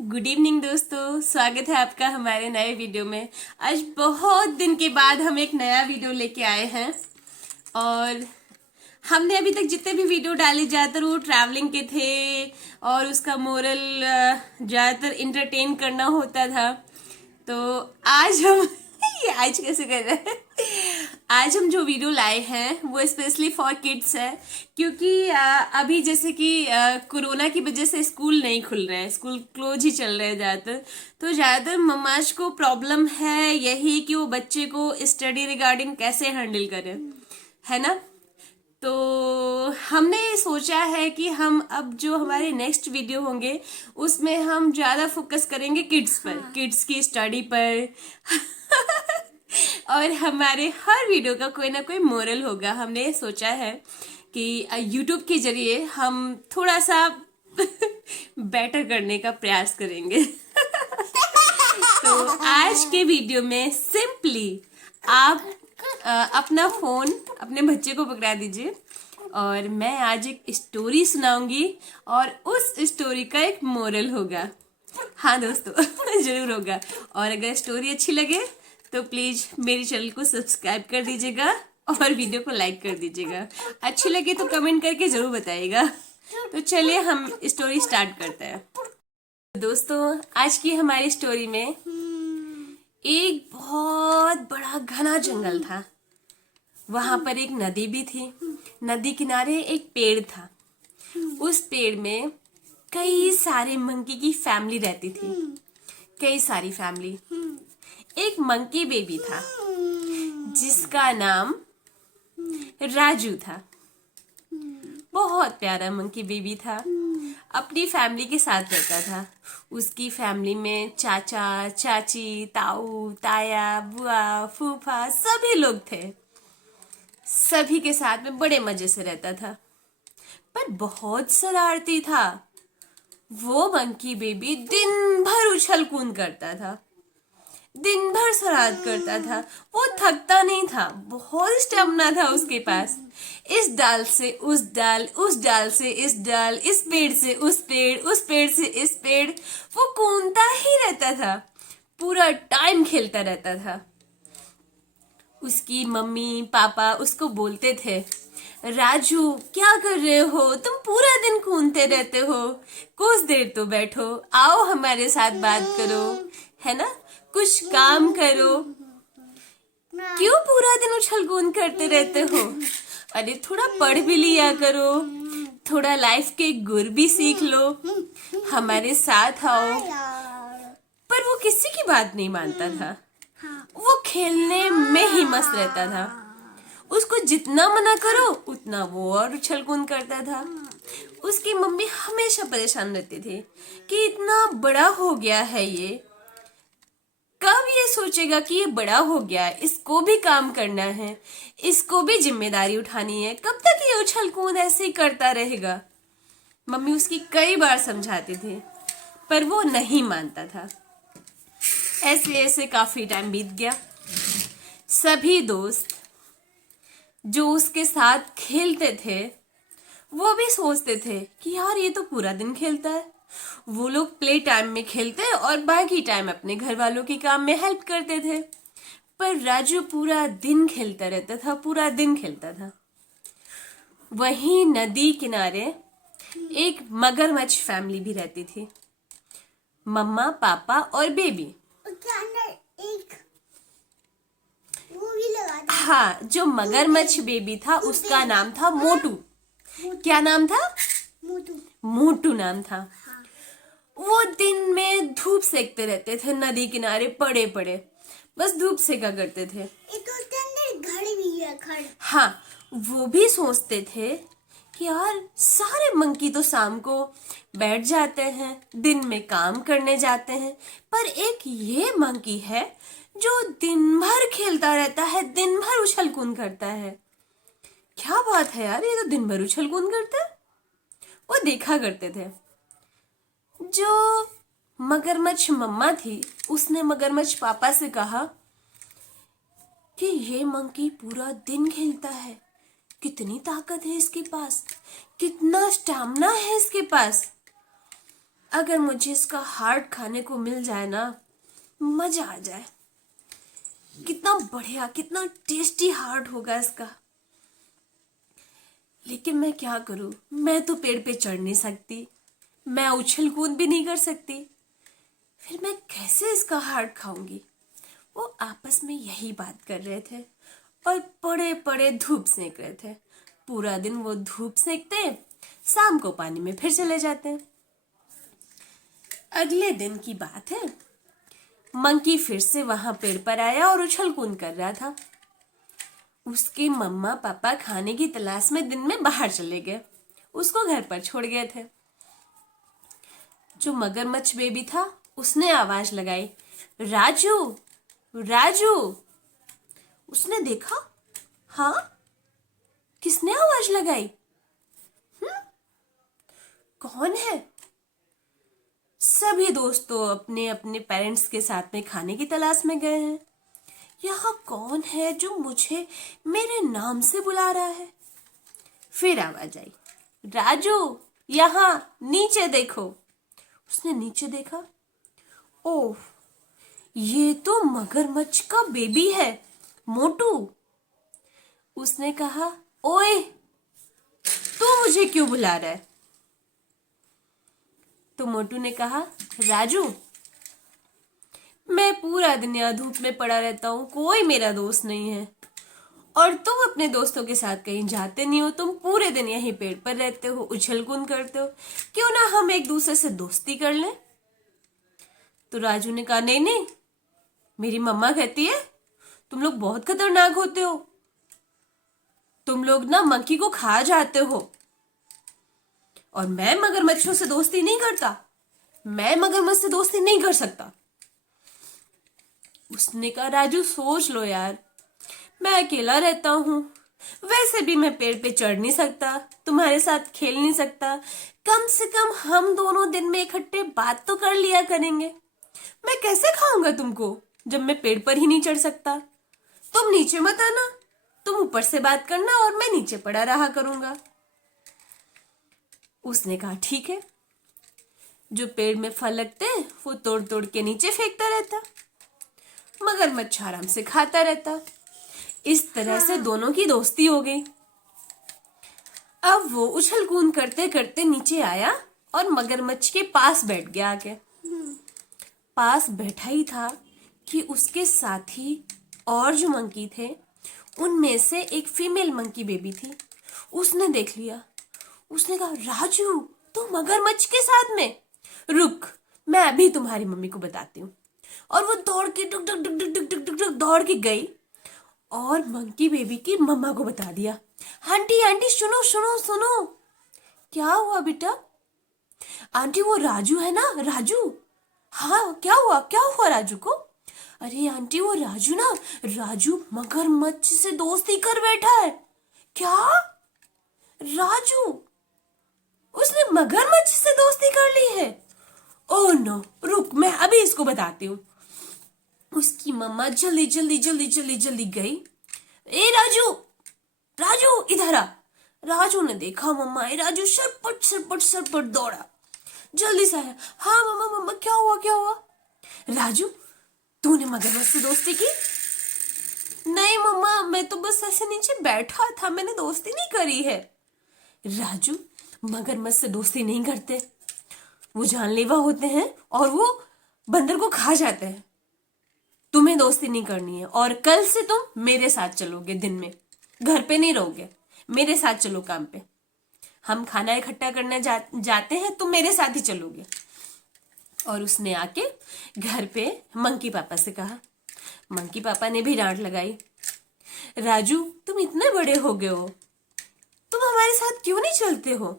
Good evening दोस्तों, स्वागत है आपका हमारे नए वीडियो में। आज बहुत दिन के बाद हम एक नया वीडियो लेके आए हैं और हमने अभी तक जितने भी वीडियो डाले ज़्यादातर वो ट्रैवलिंग के थे और उसका मोरल ज़्यादातर इंटरटेन करना होता था। तो आज हम ये आज कैसे कर रहे हैं। आज हम जो वीडियो लाए हैं वो स्पेशली फॉर किड्स है, क्योंकि अभी जैसे कि कोरोना की वजह से स्कूल नहीं खुल रहे हैं, स्कूल क्लोज ही चल रहे हैं ज़्यादातर। तो ज़्यादातर मम्माज को प्रॉब्लम है यही कि वो बच्चे को स्टडी रिगार्डिंग कैसे हैंडल करें, है ना। तो हमने सोचा है कि हम अब जो हमारे नेक्स्ट वीडियो होंगे उसमें हम ज़्यादा फोकस करेंगे किड्स पर, किड्स की स्टडी पर और हमारे हर वीडियो का कोई ना कोई मोरल होगा। हमने सोचा है कि यूट्यूब के जरिए हम थोड़ा सा बेटर करने का प्रयास करेंगे। तो आज के वीडियो में सिंपली आप अपना फोन अपने बच्चे को पकड़ा दीजिए और मैं आज एक स्टोरी सुनाऊंगी और उस स्टोरी का एक मोरल होगा। हाँ दोस्तों जरूर होगा। और अगर स्टोरी अच्छी लगे तो प्लीज मेरे चैनल को सब्सक्राइब कर दीजिएगा और वीडियो को लाइक कर दीजिएगा। अच्छी लगे तो कमेंट करके जरूर बताइएगा। तो चलिए हम स्टोरी स्टार्ट करते हैं। दोस्तों आज की हमारी स्टोरी में एक बहुत बड़ा घना जंगल था। वहां पर एक नदी भी थी। नदी किनारे एक पेड़ था। उस पेड़ में कई सारे मंकी की फैमिली रहती थी, कई सारी फैमिली। एक मंकी बेबी था जिसका नाम राजू था। बहुत प्यारा मंकी बेबी था, अपनी फैमिली के साथ रहता था। उसकी फैमिली में चाचा चाची, ताऊ ताया, बुआ, फूफा सभी लोग थे। सभी के साथ में बड़े मजे से रहता था, पर बहुत शरारती था। वो मंकी बेबी दिन भर उछल कूद करता था, दिन भर शरारत करता था। वो थकता नहीं था, बहुत स्टेमिना था उसके पास। इस डाल से उस डाल, उस डाल से इस डाल, इस पेड़ से उस पेड़, उस पेड़ से इस पेड़, वो कूदता ही रहता था, पूरा टाइम खेलता रहता था। उसकी मम्मी पापा उसको बोलते थे, राजू क्या कर रहे हो, तुम पूरा दिन कूदते रहते हो, कुछ देर तो बैठो, आओ हमारे साथ बात करो, है ना, कुछ काम करो, क्यों पूरा दिन उछल कूद करते रहते हो। अरे थोड़ा पढ़ भी लिया करो, थोड़ा लाइफ के गुर भी सीख लो, हमारे साथ आओ। पर वो किसी की बात नहीं मानता था, वो खेलने में ही मस्त रहता था। उसको जितना मना करो उतना वो और उछल कूद करता था। उसकी मम्मी हमेशा परेशान रहती थी कि इतना बड़ा हो गया है ये, कब ये सोचेगा कि ये बड़ा हो गया है, इसको भी काम करना है, इसको भी जिम्मेदारी उठानी है, कब तक ये उछल कूद ऐसे ही करता रहेगा। मम्मी उसकी कई बार समझाती थी पर वो नहीं मानता था। ऐसे ऐसे काफी टाइम बीत गया। सभी दोस्त जो उसके साथ खेलते थे वो भी सोचते थे कि यार ये तो पूरा दिन खेलता है। वो लोग प्ले टाइम में खेलते और बाकी टाइम अपने घर वालों के काम में हेल्प करते थे। पर राजू पूरा दिन खेलता रहता था, पूरा दिन खेलता था। वहीं नदी किनारे एक मगरमच्छ फैमिली भी रहती थी, मम्मा पापा और बेबी। हाँ, जो मगरमच्छ बेबी था उसका नाम था मोटू। क्या नाम था? मोटू नाम था। वो दिन में धूप सेकते रहते थे, नदी किनारे पड़े पड़े बस धूप सेका करते थे। एक उसके अंदर घर भी है, घर। हाँ, वो भी सोचते थे कि यार सारे मंकी तो शाम को बैठ जाते हैं, दिन में काम करने जाते हैं, पर एक ये मंकी है जो दिन भर खेलता रहता है, दिन भर उछल कूद करता है। क्या बात है यार, ये तो दिन भर उछल कूद करता है। वो देखा करते थे। जो मगरमच्छ मम्मा थी उसने मगरमच्छ पापा से कहा कि ये मंकी पूरा दिन खेलता है, कितनी ताकत है इसके पास, कितना स्टैमिना है इसके पास। अगर मुझे इसका हार्ट खाने को मिल जाए ना, मजा आ जाए। कितना बढ़िया, कितना टेस्टी हार्ट होगा इसका। लेकिन मैं क्या करूं, मैं तो पेड़ पे चढ़ नहीं सकती, मैं उछल कूद भी नहीं कर सकती, फिर मैं कैसे इसका हार्ट खाऊंगी। वो आपस में यही बात कर रहे थे और बड़े बड़े धूप सेक रहे थे। पूरा दिन वो धूप सेकते, शाम को पानी में फिर चले जाते। अगले दिन की बात है, मंकी फिर से वहां पेड़ पर आया और उछल कूद कर रहा था। उसके मम्मा पापा खाने की तलाश में दिन में बाहर चले गए, उसको घर पर छोड़ गए थे। जो मगरमच्छ बेबी था उसने आवाज लगाई, राजू राजू। उसने देखा, हाँ, किसने आवाज लगाई? कौन है? सभी दोस्तों अपने अपने पेरेंट्स के साथ में खाने की तलाश में गए हैं। यहाँ कौन है जो मुझे मेरे नाम से बुला रहा है? फिर आवाज आई, राजू यहाँ नीचे देखो। उसने नीचे देखा, ओह, ये तो मगरमच्छ का बेबी है, मोटू। उसने कहा, ओए, तू मुझे क्यों बुला रहा है? तो मोटू ने कहा, राजू, मैं पूरा दिन यहाँ धूप में पड़ा रहता हूँ, कोई मेरा दोस्त नहीं है, और तुम अपने दोस्तों के साथ कहीं जाते नहीं हो, तुम पूरे दिन यहीं पेड़ पर रहते हो, उछल कूद करते हो, क्यों ना हम एक दूसरे से दोस्ती कर लें? तो राजू ने कहा, नहीं नहीं, मेरी मम्मा कहती है तुम लोग बहुत खतरनाक होते हो, तुम लोग ना मंकी को खा जाते हो, और मैं मगरमच्छों से दोस्ती नहीं करता, मैं मगरमच्छ से दोस्ती नहीं कर सकता। उसने कहा, राजू सोच लो यार, मैं अकेला रहता हूं, वैसे भी मैं पेड़ पे चढ़ नहीं सकता, तुम्हारे साथ खेल नहीं सकता, कम से कम हम दोनों दिन में इकट्ठे बात तो कर लिया करेंगे। मैं कैसे खाऊंगा तुमको जब मैं पेड़ पर ही नहीं चढ़ सकता? तुम नीचे मत आना, तुम ऊपर से बात करना और मैं नीचे पड़ा रहा करूंगा। उसने कहा, ठीक है। जो पेड़ में फल लगते हैं वो तोड़ तोड़ के नीचे फेंकता रहता, मगरमच्छ आराम से खाता रहता। इस तरह से दोनों की दोस्ती हो गई। अब वो उछल कूद करते करते नीचे आया और मगरमच्छ के पास बैठ गया। आके पास बैठा ही था कि उसके साथी और जो मंकी थे उनमें से एक फीमेल मंकी बेबी थी। उसने देख लिया, उसने कहा, राजू तू मगरमच्छ के साथ में, रुक, मैं अभी तुम्हारी मम्मी को बताती हूँ। और वो दौड़ के टुक टुक टुक टुक टुक टुक टुक दौड़ के गई और मंकी बेबी की मम्मा को बता दिया। आंटी आंटी सुनो सुनो सुनो। क्या हुआ बेटा? आंटी वो राजू है ना, राजू। हाँ, क्या हुआ राजू को? अरे आंटी वो राजू ना, राजू मगरमच्छ से दोस्ती कर बैठा है। क्या? राजू उसने मगरमच्छ से दोस्ती कर ली है? ओह नो, रुक, मैं अभी इसको बताती हूँ। उसकी मम्मा जल्दी जल्दी जल्दी जल्दी जल्दी गई। ए राजू, राजू इधर आ। राजू ने देखा मम्मा, ए राजू सरपट सरपट सरपट दौड़ा, जल्दी से आया। हाँ मम्मा मम्मा, क्या हुआ? राजू तूने मगरमच्छ से दोस्ती की? नहीं मम्मा, मैं तो बस ऐसे नीचे बैठा था, मैंने दोस्ती नहीं करी है। राजू मगरमच्छ से दोस्ती नहीं करते, वो जानलेवा होते हैं और वो बंदर को खा जाते हैं। तुम्हें दोस्ती नहीं करनी है और कल से तुम मेरे साथ चलोगे, दिन में घर पे नहीं रहोगे, मेरे साथ चलो काम पे, हम खाना इकट्ठा करने जाते हैं, तुम मेरे साथ ही चलोगे। और उसने आके घर पे मंकी पापा से कहा। मंकी पापा ने भी डांट लगाई, राजू तुम इतने बड़े हो गए हो, तुम हमारे साथ क्यों नहीं चलते हो?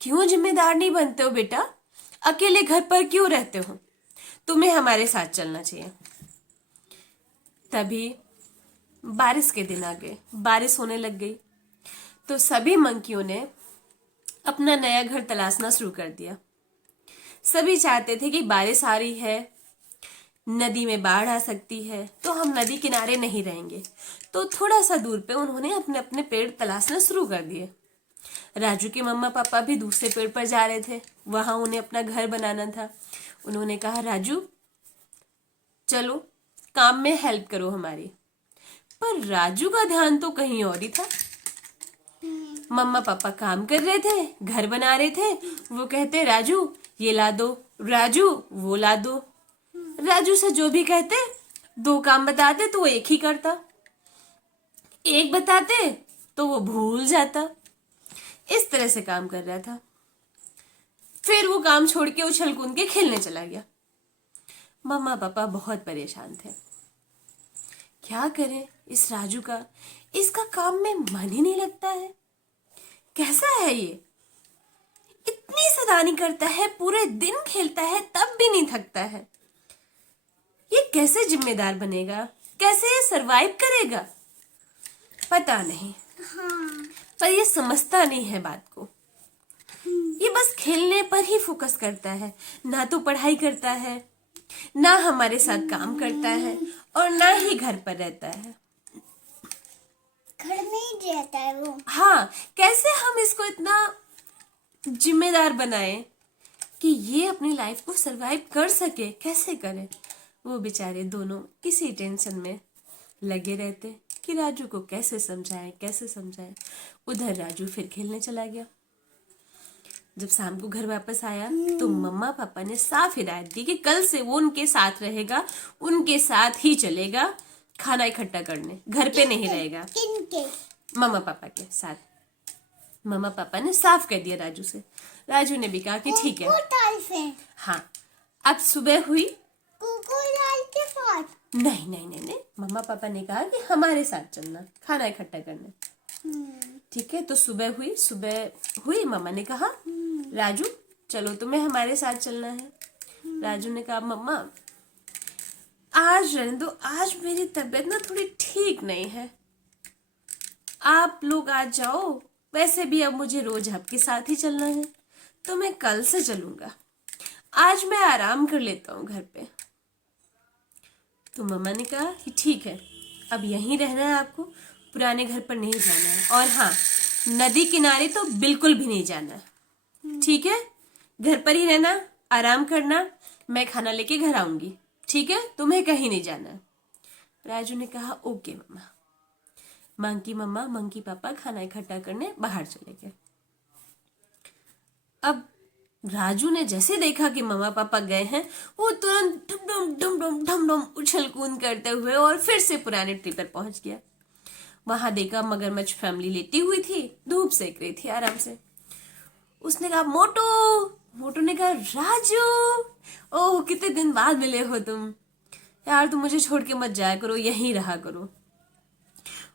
क्यों जिम्मेदार नहीं बनते हो बेटा? अकेले घर पर क्यों रहते हो? तुम्हें हमारे साथ चलना चाहिए। तभी बारिश के दिन आ गए, बारिश होने लग गई, तो सभी मंकियों ने अपना नया घर तलाशना शुरू कर दिया। सभी चाहते थे कि बारिश आ रही है, नदी में बाढ़ आ सकती है, तो हम नदी किनारे नहीं रहेंगे। तो थोड़ा सा दूर पे उन्होंने अपने अपने पेड़ तलाशना शुरू कर दिए। राजू के मम्मा पापा भी दूसरे पेड़ पर जा रहे थे, वहां उन्हें अपना घर बनाना था। उन्होंने कहा राजू चलो काम में हेल्प करो हमारी। पर राजू का ध्यान तो कहीं और ही था। मम्मा पापा काम कर रहे थे, घर बना रहे थे, वो कहते राजू ये ला दो, राजू वो ला दो। राजू से जो भी कहते, दो काम बताते तो वो एक ही करता, एक बताते तो वो भूल जाता। इस तरह से काम कर रहा था। फिर वो काम छोड़ के उछल कूद के खेलने चला गया। मम्मा पापा बहुत परेशान थे, क्या करें इस राजू का, इसका काम में मन ही नहीं लगता है, कैसा है ये, इतनी सदानी करता है, पूरे दिन खेलता है तब भी नहीं थकता है, ये कैसे जिम्मेदार बनेगा, कैसे ये सरवाइव करेगा, पता नहीं। पर ये समझता नहीं है बात को, ये बस खेलने पर ही फोकस करता है, ना तो पढ़ाई करता है, ना हमारे साथ काम करता है, और ना ही घर पर रहता है। घर में ही रहता है वो। हाँ, कैसे हम इसको इतना जिम्मेदार बनाएं कि ये अपनी लाइफ को सरवाइव कर सके, कैसे करे। वो बेचारे दोनों किसी टेंशन में लगे रहते कि राजू को कैसे समझाएं, कैसे समझाएं। उधर राजू फिर खेलने चला गया। जब शाम को घर वापस आया तो मम्मा पापा ने साफ हिदायत दी कि कल से वो उनके साथ रहेगा, उनके साथ ही चलेगा खाना इकट्ठा करने, घर पे नहीं रहेगा। किनके? मम्मा पापा के साथ। मम्मा पापा ने साफ कह दिया राजू से। राजू ने भी कहा कि ठीक है। कुकुर से? हाँ, अब सुबह हुई। कुकुर लाल के साथ? नहीं नहीं नहीं नहीं, मम्मा पापा ने कहा कि हमारे साथ चलना खाना इकट्ठा करने। ठीक है, तो सुबह हुई, मम्मा ने कहा राजू चलो तुम्हें हमारे साथ चलना है। राजू ने कहा मम्मा आज रहने दो, आज मेरी तबीयत ना थोड़ी ठीक नहीं है, आप लोग आज जाओ, वैसे भी अब मुझे रोज आपके साथ ही चलना है, तो मैं कल से चलूंगा, आज मैं आराम कर लेता हूँ घर पे। तो मम्मा ने कहा कि ठीक है, अब यहीं रहना है आपको, पुराने घर पर नहीं जाना है, और हाँ नदी किनारे तो बिल्कुल भी नहीं जाना है, ठीक है, घर पर ही रहना, आराम करना, मैं खाना लेके घर आऊंगी, ठीक है, तुम्हें कहीं नहीं जाना। राजू ने कहा ओके मम्मा। मंकी मम्मा मंकी पापा खाना इकट्ठा करने बाहर चले गए। अब राजू ने जैसे देखा कि मम्मा पापा गए हैं, वो तुरंत डम डम डम डम डम उछल कूद करते हुए और फिर से पुराने ट्री पर पहुंच गया। वहां देखा मगरमच्छ फैमिली लेटी हुई थी, धूप सेक रही थी आराम से। उसने कहा मोटू। मोटू ने कहा राजू, ओह कितने दिन बाद मिले हो तुम, यार तुम मुझे छोड़ के मत जाया करो, यहीं रहा करो।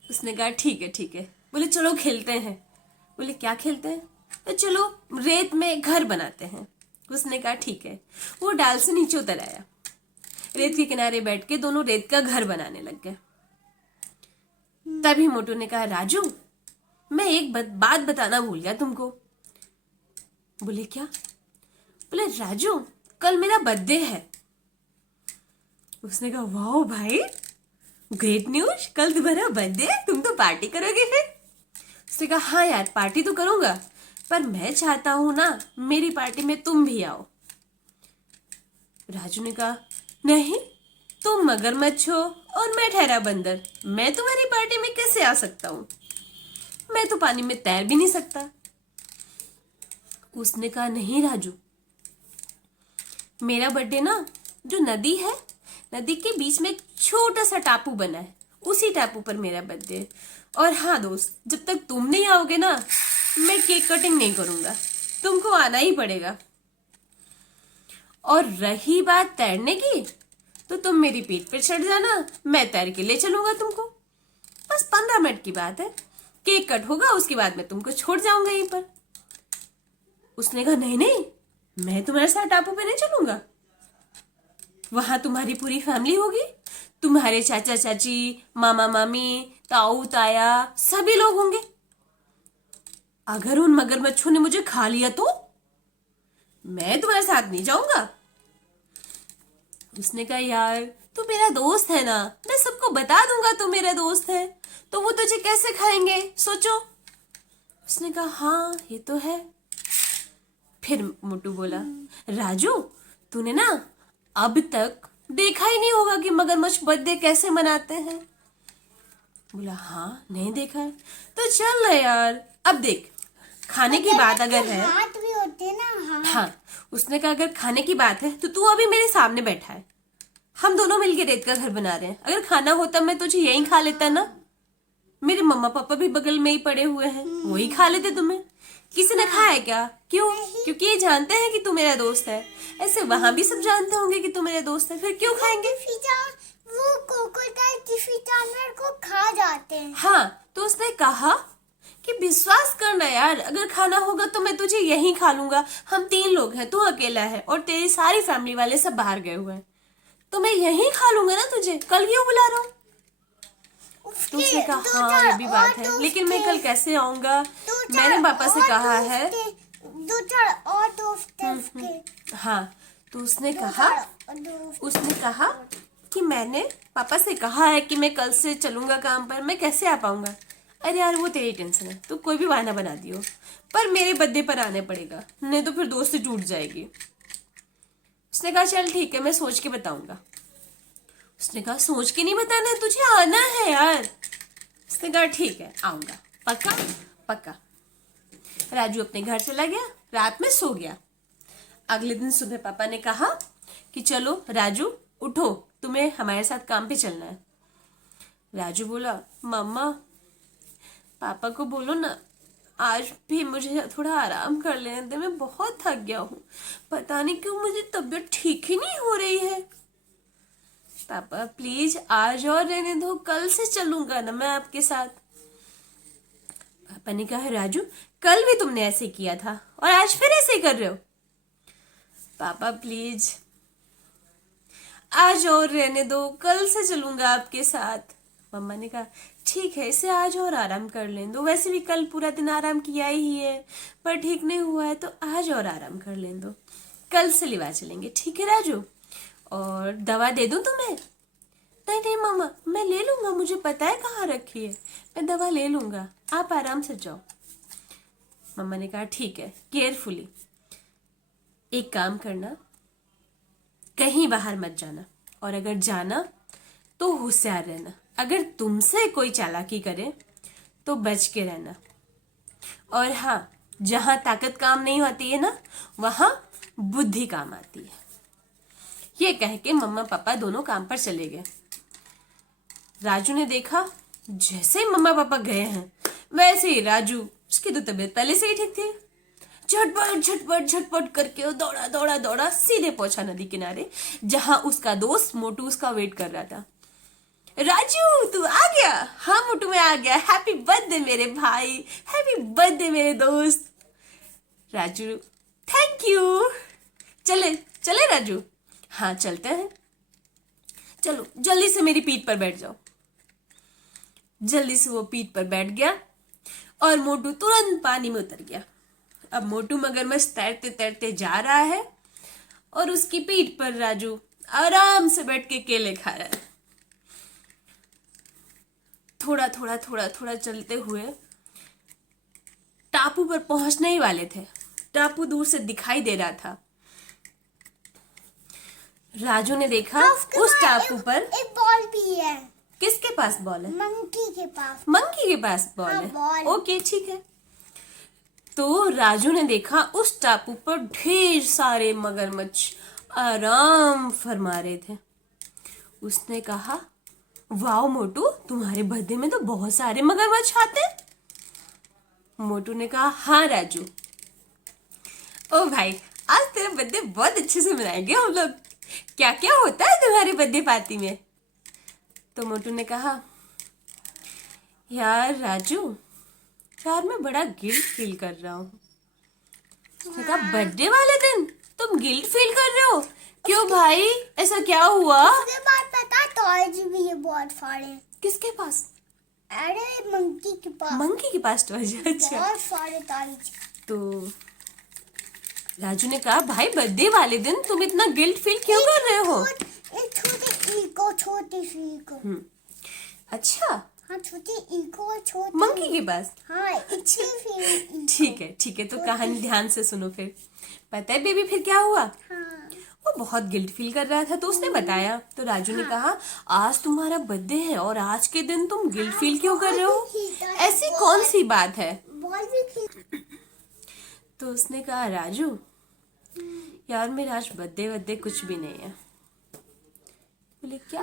उसने कहा ठीक है ठीक है। बोले चलो खेलते हैं। बोले क्या खेलते हैं? तो चलो रेत में घर बनाते हैं। उसने कहा ठीक है। वो डाल से नीचे उतर आया, रेत के किनारे बैठ के दोनों रेत का घर बनाने लग गए। तभी मोटू ने कहा राजू मैं एक बात बताना भूल गया तुमको। बोले क्या? बोले राजू कल मेरा बर्थडे है। उसने कहा वाह भाई ग्रेट न्यूज, कल तुम्हारा बर्थडे है, तुम तो पार्टी करोगे फिर? उसने कहा हाँ यार पार्टी तो करूंगा, पर मैं चाहता हूं ना मेरी पार्टी में तुम भी आओ। राजू ने कहा नहीं, तुम मगरमच्छ हो और मैं ठहरा बंदर, मैं तुम्हारी पार्टी में कैसे आ सकता हूं, मैं तो पानी में तैर भी नहीं सकता। उसने कहा नहीं राजू, मेरा बर्थडे ना जो नदी है, नदी के बीच में एक छोटा सा टापू बना है, उसी टापू पर मेरा बर्थडे है। और हाँ दोस्त, जब तक तुम नहीं आओगे ना मैं केक कटिंग नहीं करूंगा, तुमको आना ही पड़ेगा। और रही बात तैरने की, तो तुम मेरी पीठ पर चढ़ जाना, मैं तैर के ले चलूंगा तुमको, बस 15 मिनट की बात है, केक कट होगा उसके बाद मैं तुमको छोड़ जाऊंगा यहीं पर। उसने कहा नहीं नहीं, मैं तुम्हारे साथ टापू पे नहीं चलूंगा, वहां तुम्हारी पूरी फैमिली होगी, तुम्हारे चाचा चाची, मामा मामी, ताऊ ताया सभी लोग होंगे, अगर उन मगरमच्छों ने मुझे खा लिया तो मैं तुम्हारे साथ नहीं जाऊंगा। उसने कहा यार तू मेरा दोस्त है ना, मैं सबको बता दूंगा तू मेरा दोस्त है, तो वो तुझे कैसे खाएंगे सोचो। उसने कहा हाँ ये तो है। फिर मोटू बोला राजू तूने ना अब तक देखा ही नहीं होगा कि मगरमच्छ बर्थडे कैसे मनाते हैं। बोला हाँ नहीं देखा है। तो चल ना यार अब देख खाने की बात अगर है। हाथ भी होते ना। हाँ उसने कहा अगर खाने की बात है तो तू अभी मेरे सामने बैठा है, हम दोनों मिलके रेत का घर बना रहे हैं। अगर खाना होता मैं तुझे यहीं खा लेता ना, मेरे मम्मा पापा भी बगल में ही पड़े हुए हैं, वही खा लेते तुम्हें। किसी ने खाया क्या? क्यों? क्योंकि ये जानते हैं कि तू मेरा दोस्त है। ऐसे वहां भी सब जानते होंगे कि तू मेरा दोस्त है, फिर क्यों खाएंगे? वो क्रोकोडाइल किसी जानवर को खा जाते हैं। हाँ तो उसने कहा कि विश्वास करना यार, अगर खाना होगा तो मैं तुझे यहीं खा लूंगा। हम 3 लोग हैं, तू अकेला है और तेरी सारी फैमिली वाले सब बाहर गए हुए हैं, तो मैं यहीं खा लूंगा ना तुझे। कल क्यों बुला रहा हूँ? तो उसने कहा हाँ ये भी बात है, लेकिन मैं कल कैसे आऊंगा? मैंने पापा से कहा है। 2-4 और दोस्त हैं उसके। हाँ तो उसने कहा कि मैंने पापा से कहा है कि मैं कल से चलूंगा काम पर, मैं कैसे आ पाऊंगा? अरे यार वो तेरी टेंशन है, तू कोई भी बहाना बना दियो, पर मेरे बर्थडे पर आने पड़ेगा, नहीं तो फिर दोस्ती टूट जाएगी। उसने कहा चल ठीक है मैं सोच के बताऊंगा। उसने कहा सोच के नहीं बताना है तुझे, आना है यार। उसने कहा ठीक है आऊंगा, पक्का पक्का। राजू अपने घर चला गया, रात में सो गया। अगले दिन सुबह पापा ने कहा कि चलो राजू उठो, तुम्हें हमारे साथ काम पे चलना है। राजू बोला मम्मा पापा को बोलो ना आज भी मुझे थोड़ा आराम कर लेने दे, मैं बहुत थक गया हूँ, पता नहीं क्यों मुझे तबीयत ठीक ही नहीं हो रही है। पापा प्लीज आज और रहने दो, कल से चलूंगा ना मैं आपके साथ। पापा ने कहा राजू कल भी तुमने ऐसे किया था और आज फिर ऐसे कर रहे हो। पापा प्लीज आज और रहने दो, कल से चलूंगा आपके साथ। मम्मा ने कहा ठीक है इसे आज और आराम कर लेने दो, वैसे भी कल पूरा दिन आराम किया ही है, पर ठीक नहीं हुआ है तो आज और आराम कर लेने दो, कल से लिवा चलेंगे। ठीक है राजू, और दवा दे दूं तुम्हें? नहीं नहीं मम्मा मैं ले लूंगा, मुझे पता है कहाँ रखी है, मैं दवा ले लूंगा, आप आराम से जाओ। मम्मा ने कहा ठीक है केयरफुली, एक काम करना कहीं बाहर मत जाना, और अगर जाना तो होशियार रहना, अगर तुमसे कोई चालाकी करे तो बच के रहना, और हाँ जहां ताकत काम नहीं आती है ना वहां बुद्धि काम आती है। ये कह के मम्मा पापा दोनों काम पर चले गए। राजू ने देखा जैसे ही मम्मा पापा गए हैं वैसे ही राजू, उसकी तो तबीयत पहले से ही ठीक थी, झटपट झटपट झटपट करके वो दौड़ा दौड़ा दौड़ा सीधे पहुंचा नदी किनारे, जहां उसका दोस्त मोटू उसका वेट कर रहा था। राजू तू आ गया? हाँ मोटू मैं आ गया, हैप्पी बर्थडे मेरे भाई, हैप्पी बर्थडे मेरे दोस्त। Raju thank you. चले चले राजू? हाँ चलते हैं, चलो जल्दी से मेरी पीठ पर बैठ जाओ। जल्दी से वो पीठ पर बैठ गया और मोटू तुरंत पानी में उतर गया। अब मोटू मगरमच्छ तैरते तैरते जा रहा है और उसकी पीठ पर राजू आराम से बैठ के केले खा रहा है। थोड़ा थोड़ा थोड़ा थोड़ा चलते हुए टापू पर पहुंचने ही वाले थे। टापू दूर से दिखाई दे रहा था। राजू ने देखा उस टापू पर एक बॉल भी है। किसके पास बॉल है? मंकी के पास। मंकी के पास बॉल हाँ, है। बॉल। ओके ठीक है। तो राजू ने देखा उस टापू पर ढेर सारे मगरमच्छ आराम फरमा रहे थे। उसने कहा वाओ मोटू तुम्हारे बर्थडे में तो बहुत सारे मगरमच्छ आते हैं। मोटू ने कहा हाँ राजू। ओ भाई आज तेरा बर्थडे बहुत अच्छे से मनाएंगे हम लोग, क्या क्या होता है तुम्हारे बर्थडे पार्टी में? तो मोटू ने कहा यार राजू यार मैं बड़ा गिल्ट फील कर रहा हूँ। उसने कहा बर्थडे वाले दिन तुम गिल्ट फील कर रहे हो? क्यों भाई ऐसा क्या हुआ? उसके बाद पता टॉयज भी है बहुत सारे। किसके पास? अरे मंकी के पास। मंकी के पास टॉयज? अच्छा। बहुत सारे टॉयज। तो राजू ने कहा भाई बर्थडे वाले दिन तुम इतना गिल्ट फील क्यों कर रहे हो? एक छोटी सी को। अच्छा हाँ छोटी इको और छोटी मंकी के पास। हाँ इच्छी फिर ठीक है, तो कहानी ध्यान से सुनो फिर। पता है बेबी फिर क्या हुआ? हाँ वो बहुत गिल्ट फील कर रहा था, तो उसने बताया। तो राजू ने कहा, आज तुम्हारा बर्थडे है और आज के दिन तुम गिल्ट फील क्यों कर रहे हो? ऐसी कौन सी बात है? बॉल भी खेल तो उसने कहा, राजू यार मेरा आज बर्थडे कुछ भी नहीं है। बोले क्या?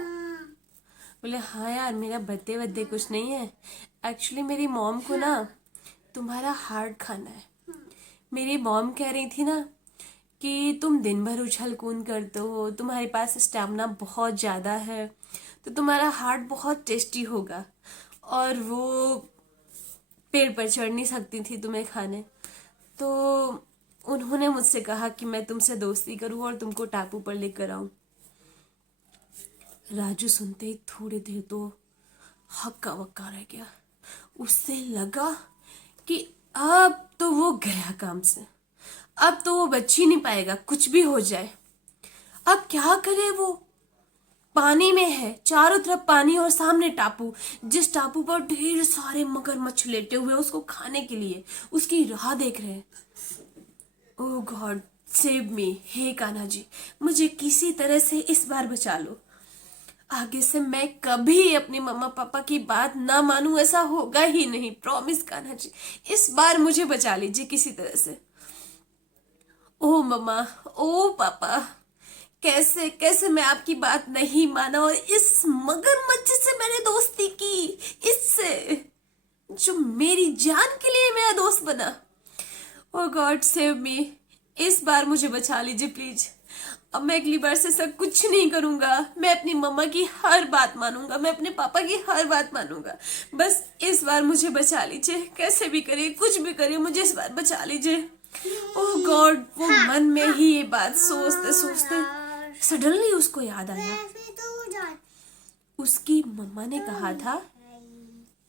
बोले हाँ यार मेरा बर्थडे कुछ नहीं है। एक्चुअली मेरी मॉम को ना तुम्हारा हार्ट खाना है। मेरी मॉम कह रही थी ना कि तुम दिन भर उछल कूद करते हो, तुम्हारे पास स्टैमिना बहुत ज़्यादा है, तो तुम्हारा हार्ट बहुत टेस्टी होगा, और वो पेड़ पर चढ़ नहीं सकती थी तुम्हें खाने। तो उन्होंने मुझसे कहा कि मैं तुमसे दोस्ती करूं और तुमको टापू पर लेकर आऊं। राजू सुनते ही थोड़ी देर तो हक्का बक्का रह गया। उससे लगा कि अब तो वो गया काम से, अब तो वो बच ही नहीं पाएगा, कुछ भी हो जाए। अब क्या करे वो? पानी में है, चारों तरफ पानी और सामने टापू, जिस टापू पर ढेर सारे मगरमच्छ लेटे हुए उसको खाने के लिए उसकी राह देख रहे हैं। ओह गॉड सेव मी, हे कान्हा जी मुझे किसी तरह से इस बार बचा लो। आगे से मैं कभी अपने मम्मा पापा की बात ना मानूं, ऐसा होगा ही नहीं, प्रॉमिस कान्हा जी, इस बार मुझे बचा लीजिए किसी तरह से। ओ मम्मा, ओ पापा, कैसे कैसे मैं आपकी बात नहीं माना और इस मगरमच्छ से मैंने दोस्ती की, इससे जो मेरी जान के लिए मेरा दोस्त बना। ओ गॉड सेव मी, इस बार मुझे बचा लीजिए प्लीज। अब मैं अगली बार से सब कुछ नहीं करूंगा, मैं अपनी मम्मा की हर बात मानूंगा, मैं अपने पापा की हर बात मानूंगा। बस इस बार मुझे बचा लीजिए, कैसे भी करिए, कुछ भी करिए, मुझे इस बार बचा लीजिए। ओह गॉड, वो मन में ही ये बात सोचते सोचते सडनली उसको याद आया, उसकी मम्मा ने कहा था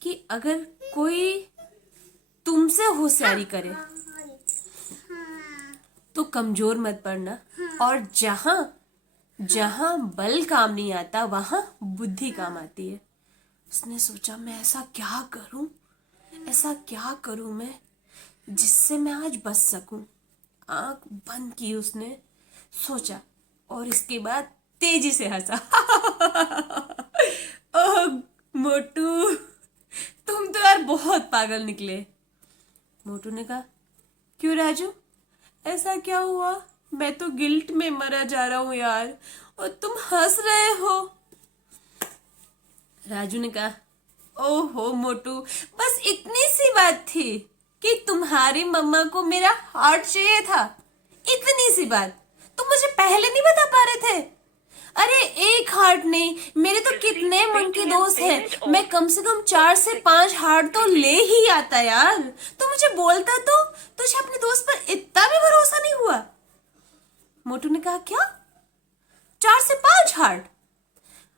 कि अगर कोई तुमसे होशियारी करे तो कमजोर मत पड़ना, और जहां जहां बल काम नहीं आता वहां बुद्धि काम आती है। उसने सोचा मैं ऐसा क्या करूं मैं जिससे मैं आज बच सकूं। आंख बंद की उसने, सोचा, और इसके बाद तेजी से हंसा। ओह मोटू, तुम तो यार बहुत पागल निकले। मोटू ने कहा, क्यों राजू, ऐसा क्या हुआ? मैं तो गिल्ट में मरा जा रहा हूं यार, और तुम हंस रहे हो। राजू ने कहा, ओहो मोटू, बस इतनी सी बात थी कि तुम्हारी मम्मा को मेरा हार्ट चाहिए था, इतनी सी बात। तुम मुझे पहले नहीं बता पा रहे थे? अरे एक हार्ट नहीं, मेरे तो कितने मंकी दोस्त हैं, मैं कम से कम 4 से 5 हार्ट तो ले ही आता यार। तो मुझे बोलता तो तुझे अपने दोस्त पर इतना भी भरोसा नहीं हुआ? मोटू ने कहा, क्या 4 से 5 हार्ट?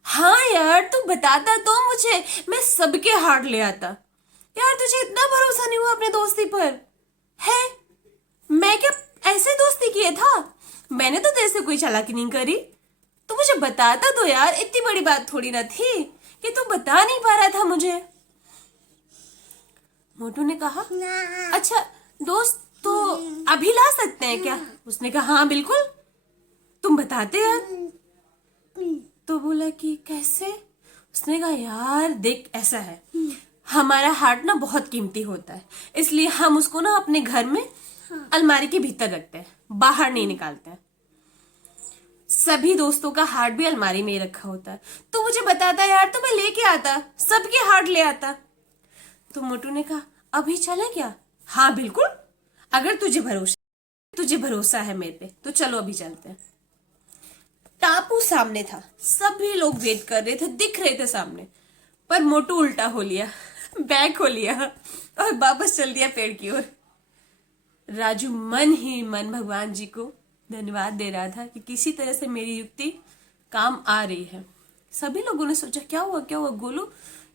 हाँ यार तू बताता तो मुझे, मैं सबके हार्ट ले आता। यार तुझे इतना भरोसा नहीं हुआ अपने दोस्ती पर है? मैं क्या ऐसे दोस्ती किया था? मैंने तो तेरे से कोई चालाकी नहीं करी, तू मुझे बताता तो यार, इतनी बड़ी बात थोड़ी ना थी कि तू बता नहीं पा रहा था मुझे। मोटू ने कहा, अच्छा दोस्त तो अभी ला सकते हैं क्या? उसने कहा, हाँ बिल्कुल, तुम बताते यार। तो बोला कि कैसे? उसने कहा, यार देख ऐसा है, हमारा हार्ट ना बहुत कीमती होता है, इसलिए हम उसको ना अपने घर में अलमारी के भीतर रखते हैं, बाहर नहीं निकालते हैं। सभी दोस्तों का हार्ट भी अलमारी में ही रखा होता है। तो मुझे बताता यार तो मैं लेके आता, सबके हार्ट ले आता। तो मोटू ने कहा, अभी चले क्या? हाँ बिल्कुल, अगर तुझे भरोसा है मेरे पे तो चलो अभी चलते हैं। टापू सामने था, सभी लोग वेट कर रहे थे, दिख रहे थे सामने, पर मोटू उल्टा हो लिया, बैक हो लिया और वापस चल दिया पेड़ की ओर। राजू मन ही मन भगवान जी को धन्यवाद दे रहा था कि किसी तरह से मेरी युक्ति काम आ रही है। सभी लोगों ने सोचा, क्या हुआ गोलू,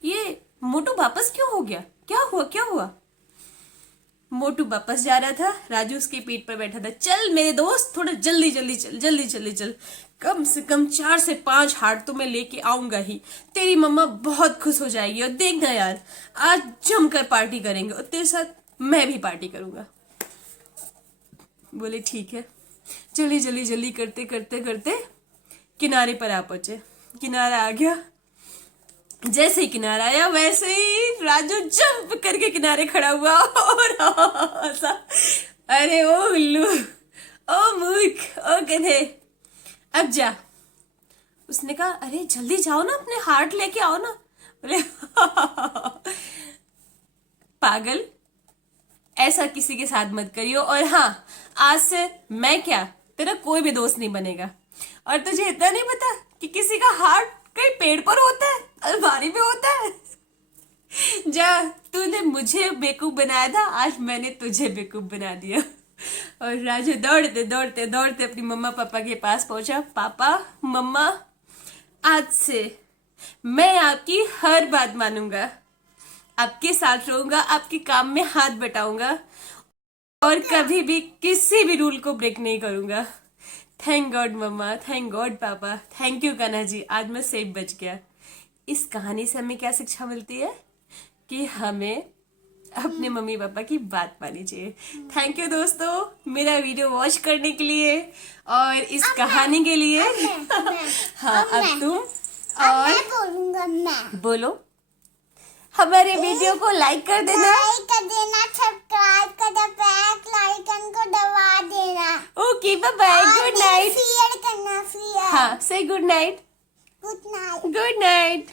ये मोटू वापस क्यों हो गया? क्या हुआ? मोटू वापस जा रहा था, राजू उसके पीठ पर बैठा था। चल मेरे दोस्त, थोड़ा जल्दी जल्दी चल, जल्दी जल्दी चल, कम से कम 4 से 5 हार्ट तो मैं लेके आऊंगा ही, तेरी मम्मा बहुत खुश हो जाएगी। और देखना यार, आज जमकर पार्टी करेंगे और तेरे साथ मैं भी पार्टी करूंगा। बोले ठीक है। जल्दी जल्दी जल्दी करते करते करते किनारे पर आ पहुंचे। किनारा आ गया। जैसे ही किनारा आया वैसे ही राजू जंप करके किनारे खड़ा हुआ और हंसा। अरे ओ उल्लू, ओ मूर्ख, ओ गधे, अब जा। उसने कहा अरे जल्दी जाओ ना, अपने हार्ट लेके आओ ना। बोले पागल, ऐसा किसी के साथ मत करियो। और हाँ, आज से मैं क्या, तेरा कोई भी दोस्त नहीं बनेगा। और तुझे इतना नहीं पता कि किसी का हार्ट कहीं पेड़ पर होता है, अलमारी में होता है। जा, तूने मुझे बेवकूफ बनाया था, आज मैंने तुझे बेवकूफ बना दिया। और राजू दौड़ते दौड़ते दौड़ते अपनी मम्मा पापा के पास पहुंचा। पापा मम्मा, आज से मैं आपकी हर बात मानूंगा, आपके साथ रहूंगा, आपके काम में हाथ बटाऊंगा और कभी भी किसी भी रूल को ब्रेक नहीं करूंगा। थैंक गॉड मम्मा, थैंक गॉड पापा, थैंक यू कान्हा जी, आज मैं सेफ बच गया। इस कहानी से हमें क्या शिक्षा मिलती है कि हमें अपने मम्मी पापा की बात माननी चाहिए। थैंक यू दोस्तों मेरा वीडियो वॉच करने के लिए और इस कहानी के लिए। हाँ, अब तुम और मैं बोलूंगा। मैं बोलो। हमारे वीडियो को लाइक कर देना, लाइक कर देना, सब्सक्राइब कर देना, बेल आइकन को दबा देना। Okay bye bye, good night. Share करना, शेयर। हाँ, से good night. Good night. Good night.